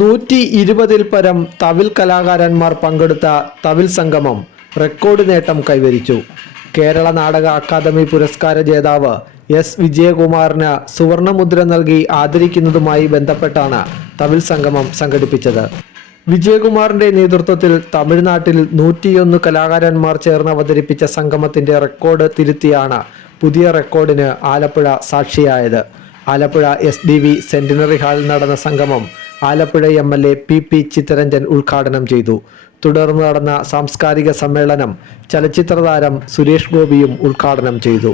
നൂറ്റി ഇരുപതിൽ പരം തവിൽ കലാകാരന്മാർ പങ്കെടുത്ത തവിൽ സംഗമം റെക്കോർഡ് നേട്ടം കൈവരിച്ചു. കേരള നാടക അക്കാദമി പുരസ്കാര ജേതാവ് എസ് വിജയകുമാറിന് സുവർണമുദ്ര നൽകി ആദരിക്കുന്നതുമായി ബന്ധപ്പെട്ടാണ് തവിൽ സംഗമം സംഘടിപ്പിച്ചത്. വിജയകുമാറിന്റെ നേതൃത്വത്തിൽ തമിഴ്നാട്ടിൽ നൂറ്റിയൊന്ന് കലാകാരന്മാർ ചേർന്ന് അവതരിപ്പിച്ച സംഗമത്തിന്റെ റെക്കോർഡ് തിരുത്തിയാണ് പുതിയ റെക്കോർഡിന് Alappuzha സാക്ഷിയായത്. Alappuzha S D V centenary ഹാളിൽ നടന്ന സംഗമം Alappuzha M L A P P Chittaranjan ഉദ്ഘാടനം ചെയ്തു. തുടർന്ന് നടന്ന സാംസ്കാരിക സമ്മേളനം ചലച്ചിത്ര താരം സുരേഷ് ഗോപിയും ഉദ്ഘാടനം ചെയ്തു.